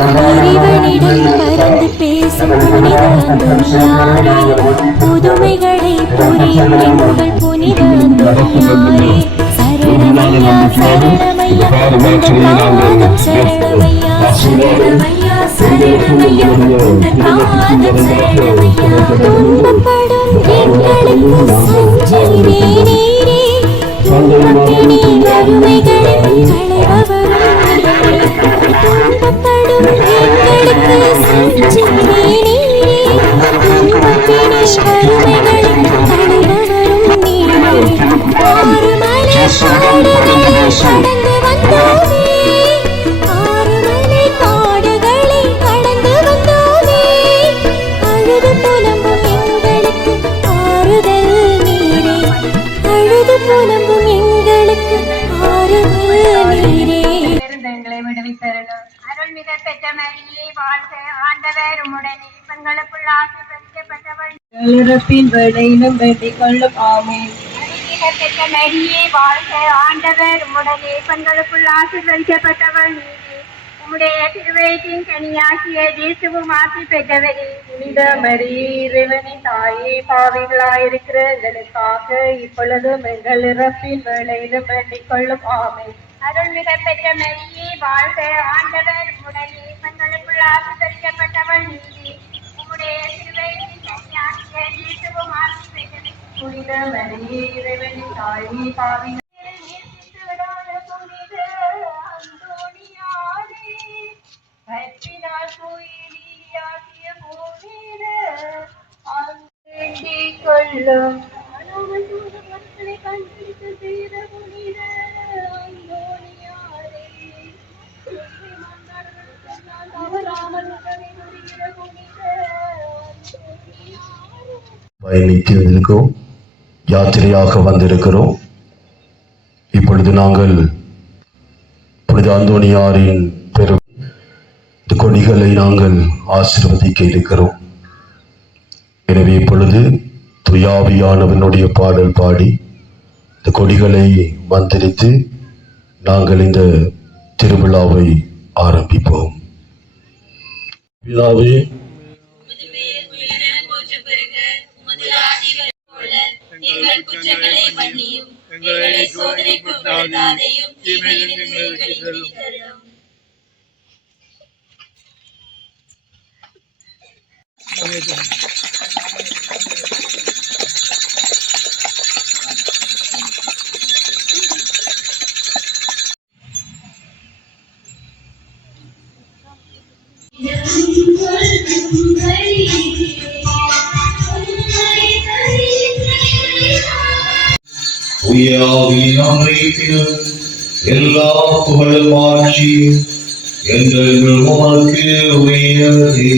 இறைவனிடம் பறந்து பேசும் புனித அந்தோணியாரே, புதுமைகளை புரியும் எங்கள் புனித அந்தோணியாரே, சரணமையா சரணமையா பாதம் சரணமையா சரணமையா சரணமையா பாதம் சரணமையா. துன்பப்படும் எங்களுக்கு சஞ்சீரே நீரே, துன்பப்பிணி வறுமைகளை களைபவரும் துன்பப்படும் எங்களுக்கு சஞ்சீரே நீரே, துன்பப்பிணி வறுமைகளை களைபவரும் நீரே. ஆறுமலை காடுகளை கடந்து வந்தோமே, ஆறுமலை காடுகளை கடந்து வந்தோமே, அழுது புலம்பும் எங்களுக்கு ஆறுதல் நீரே, அழுது புலம்பும் எங்களுக்கு ஆறுதல் நீரே. எங்களை விடுவித்தருளும். அருள்மிக பெற்ற மரியே வாழ்க, ஆண்டவர் உம்முடனே, பெண்களுக்குள் ஆசீர்வதிக்கப்பட்டவள் இறப்பின் வேளையிலும் வேண்டிக் கொள்ளும். ஆமென். பெற்ற மரியே வாழ்க, ஆண்டவர் உம்முடனே, பெண்களுக்குள் ஆசீர்வதிக்கப்பட்டவள் நீரே, உம்முடைய திருவயிற்றின் கனியாகிய இயேசுவும் ஆசி பெற்றவரே. புனித மரியே, இறைவனின் தாயே, பாவிகளாயிருக்கிற எங்களுக்காக இப்பொழுதும் எங்கள் இறப்பின் வேளையிலும் வேண்டிக் கொள்ளும். ஆமென். அருள்மிக பெற்ற மரியே வாழ்க, ஆண்டவர் உம்முடனே, பெண்களுக்குள் ஆசீர்வதிக்கப்பட்டவள் நீரே, உம்முடைய திருவயிற்றின் கனியாகிய இயேசுவும் ஆசி பெற்றவரே. புனித மரியே, இறைவனின் தாயே, பாவிகள் கொள்ளும் பயணித்திருக்கிறோம், யாத்திரையாக வந்திருக்கிறோம். இப்பொழுது நாங்கள் புனித அந்தோணியாரின் பெரும் கொடிகளை நாங்கள் ஆசீர்வதிக்க இருக்கிறோம். எனவே இப்பொழுது துயாவியானவனுடைய பாடல் பாடி இந்த கொடிகளை மந்திரித்து நாங்கள் இந்த திருவிழாவை ஆரம்பிப்போம். பிதாவே, எங்கள் குற்றங்களை மன்னியும், எங்களை சோதனைக்கு உட்படுத்தாதேயும், தீமையிலிருந்து எங்களை விடுவித்தருளும். எல்லா புகழும் ஆட்சியும் எங்கள் உமக்கு உரியதே.